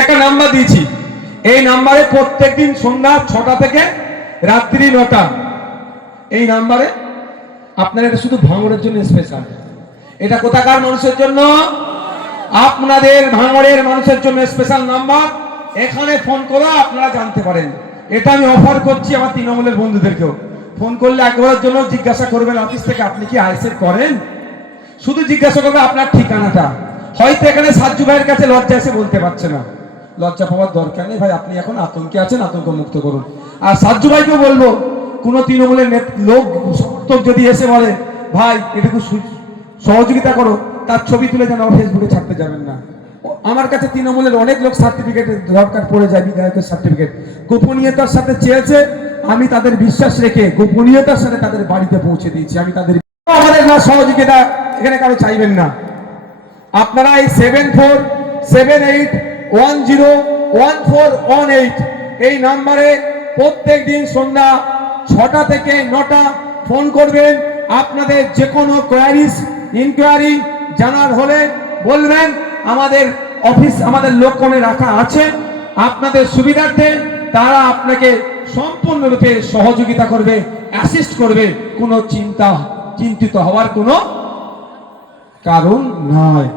একটা নাম্বার দিয়েছি। এই নাম্বারে প্রত্যেকদিন সন্ধ্যা 6টা থেকে রাত্রি 9টা, এই নাম্বারে আপনার, এটা শুধু ভাঙড়ের জন্য স্পেশাল। এটা কোথাকার মানুষের জন্য? আপনাদের ভাঙড়ের মানুষের জন্য স্পেশাল নাম্বার। এখানে ফোন করে আপনারা জানতে পারেন। এটা আমি অফার করছি আমার তৃণমূলের বন্ধুদেরকেও। ফোন করলে একবারের জন্য জিজ্ঞাসা করবেন অফিস থেকে, আপনি কি আইএসএফ করেন? শুধু জিজ্ঞাসা করবে আপনার ঠিকানাটা। হয়তো এখানে সাজ্জু ভাইয়ের কাছে লজ্জা এসে বলতে পারছে না, লজ্জা পাওয়ার দরকার নেই ভাই, আপনি এখন আতঙ্কে আছেন, আতঙ্ক মুক্ত করুন। আর সাজ্জু ভাইকেও বলবো, কোন তৃণমূলের লোক সমর্থক যদি এসে বলে ভাই এটুকু সহযোগিতা করো, তার ছবি তুলে যেন ফেসবুকে ছাড়তে যাবেন না। আমার কাছে তৃণমূলের অনেক লোক সার্টিফিকেটের দরকার পড়ে যায়, বিধায়কের সার্টিফিকেট, গোপনীয়তার সাথে চেয়েছে, আমি তাদের বিশ্বাস রেখে গোপনীয়তার সাথে তাদের বাড়িতে পৌঁছে দিয়েছি। আমি তাদের, আমাদের না সহযোগিতা এখানে কারো চাইবেন না। আপনারা এই 7478101418 এই নাম্বারে প্রত্যেক দিন সন্ধ্যা 6টা থেকে 9টা ফোন করবেন। আপনাদের যে কোনো কোয়ারিজ ইনকোয়ারি জানার হলে বলবেন, আমাদের অফিস, আমাদের লোকনে রাখা আছে আপনাদের সুবিধার্থে। তারা আপনাকে সম্পূর্ণরূপে সহযোগিতা করবে, অ্যাসিস্ট করবে। কোনো চিন্তিত হওয়ার কোনো কারণ নয়।